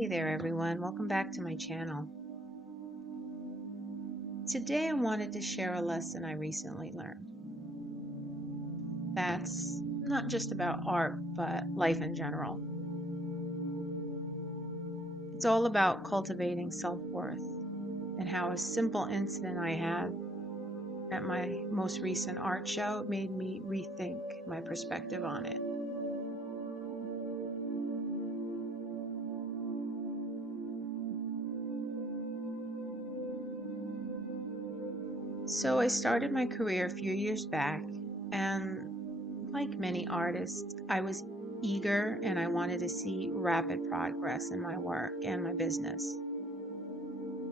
Hey there everyone, welcome back to my channel. Today I wanted to share a lesson I recently learned. That's not just about art, but life in general. It's all about cultivating self-worth and how a simple incident I had at my most recent art show made me rethink my perspective on it. So I started my career a few years back, and like many artists, I was eager and I wanted to see rapid progress in my work and my business.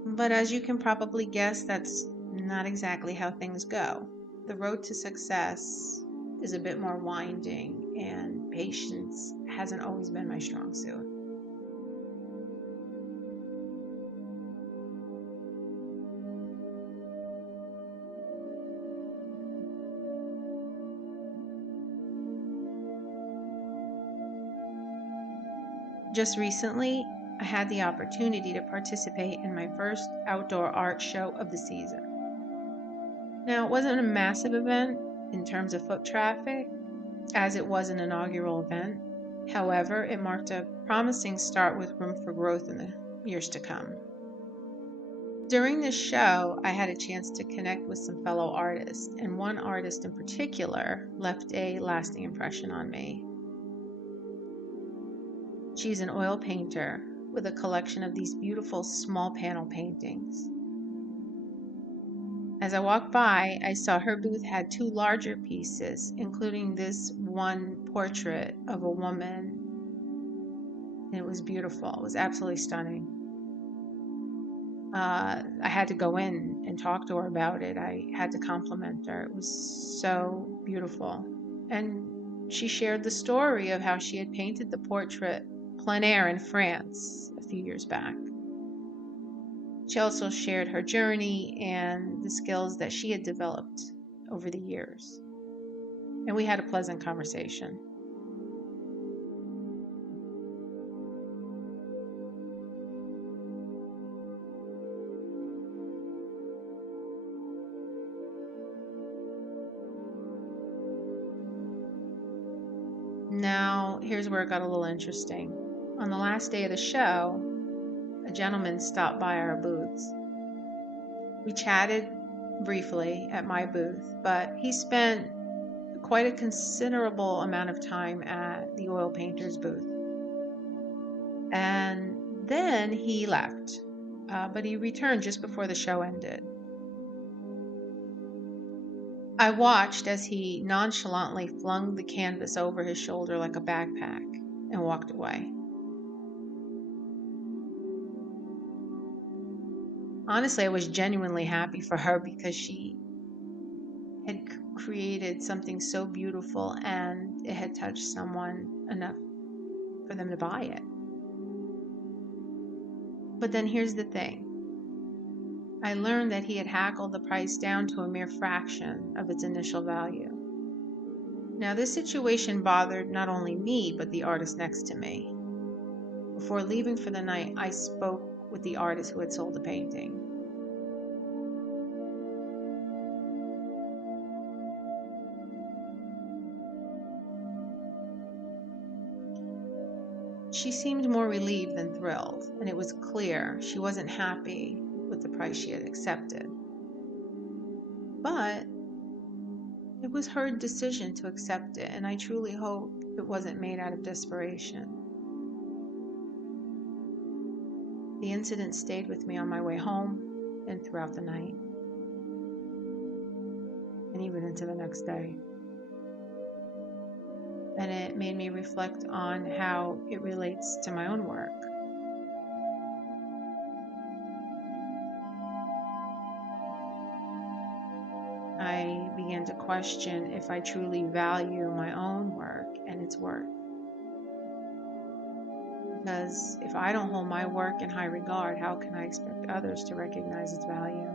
But as you can probably guess, that's not exactly how things go. The road to success is a bit more winding, and patience hasn't always been my strong suit. Just recently, I had the opportunity to participate in my first outdoor art show of the season. Now, it wasn't a massive event in terms of foot traffic, as it was an inaugural event. However, it marked a promising start with room for growth in the years to come. During this show, I had a chance to connect with some fellow artists, and one artist in particular left a lasting impression on me. She's an oil painter with a collection of these beautiful small panel paintings. As I walked by, I saw her booth had two larger pieces, including this one portrait of a woman. It was beautiful. It was absolutely stunning. I had to go in and talk to her about it. I had to compliment her. It was so beautiful. And she shared the story of how she had painted the portrait plein air in France a few years back. She also shared her journey and the skills that she had developed over the years. And we had a pleasant conversation. Now, here's where it got a little interesting. On the last day of the show, a gentleman stopped by our booths. We chatted briefly at my booth, but he spent quite a considerable amount of time at the oil painter's booth. And then he left, but he returned just before the show ended. I watched as he nonchalantly flung the canvas over his shoulder like a backpack and walked away. Honestly, I was genuinely happy for her because she had created something so beautiful and it had touched someone enough for them to buy it. But then here's the thing. I learned that he had haggled the price down to a mere fraction of its initial value. Now, this situation bothered not only me, but the artist next to me. Before leaving for the night, I spoke with the artist who had sold the painting. She seemed more relieved than thrilled, and it was clear she wasn't happy with the price she had accepted. But it was her decision to accept it, and I truly hope it wasn't made out of desperation. The incident stayed with me on my way home and throughout the night, and even into the next day. And it made me reflect on how it relates to my own work. I began to question if I truly value my own work and its worth. Because if I don't hold my work in high regard, how can I expect others to recognize its value?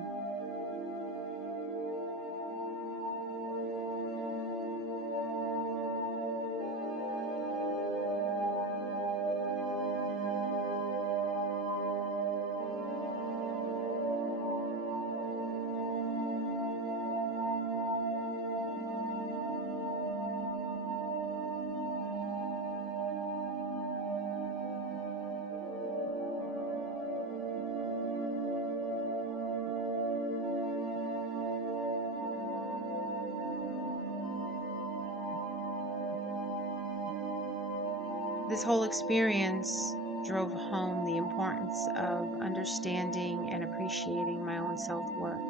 This whole experience drove home the importance of understanding and appreciating my own self-worth,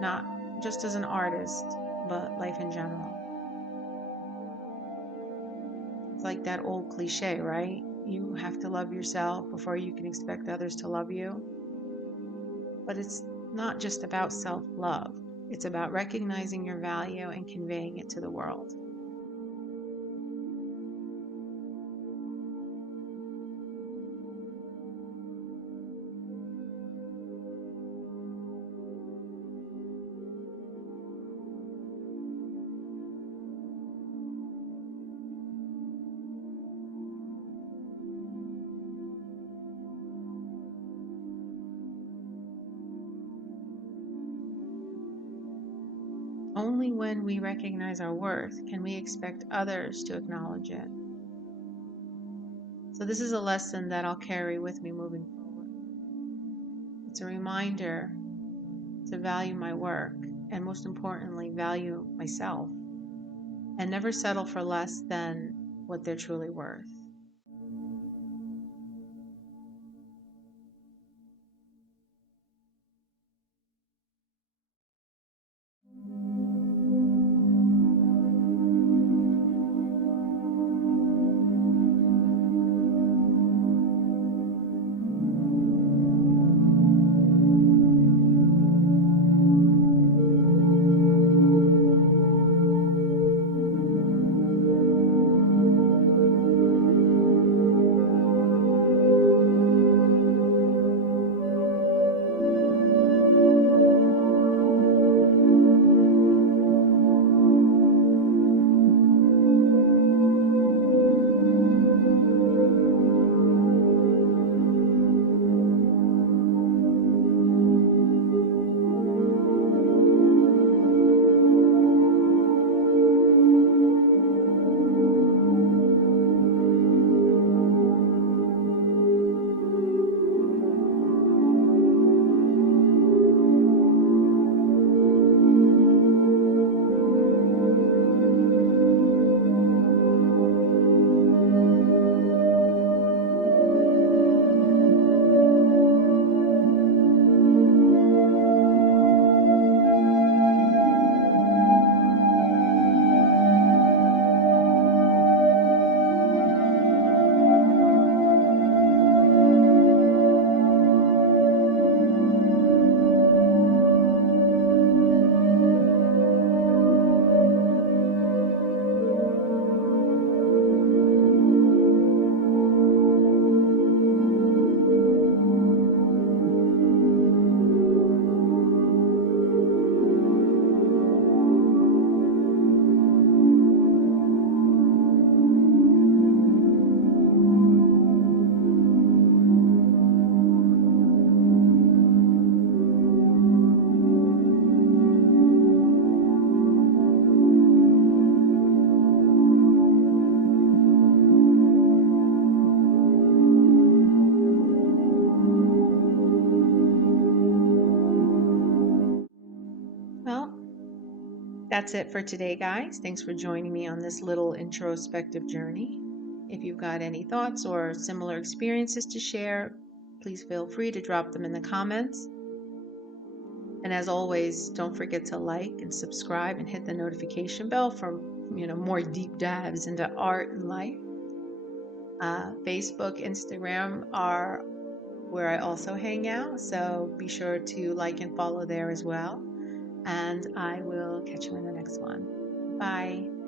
not just as an artist, but life in general. It's like that old cliche, right? You have to love yourself before you can expect others to love you. But it's not just about self-love. It's about recognizing your value and conveying it to the world. Only when we recognize our worth can we expect others to acknowledge it. So this is a lesson that I'll carry with me moving forward. It's a reminder to value my work and, most importantly, value myself and never settle for less than what they're truly worth. Well, that's it for today, guys. Thanks for joining me on this little introspective journey. If you've got any thoughts or similar experiences to share, please feel free to drop them in the comments. And as always, don't forget to like and subscribe and hit the notification bell for more deep dives into art and life. Facebook, Instagram are where I also hang out, so be sure to like and follow there as well. And I will catch you in the next one. Bye.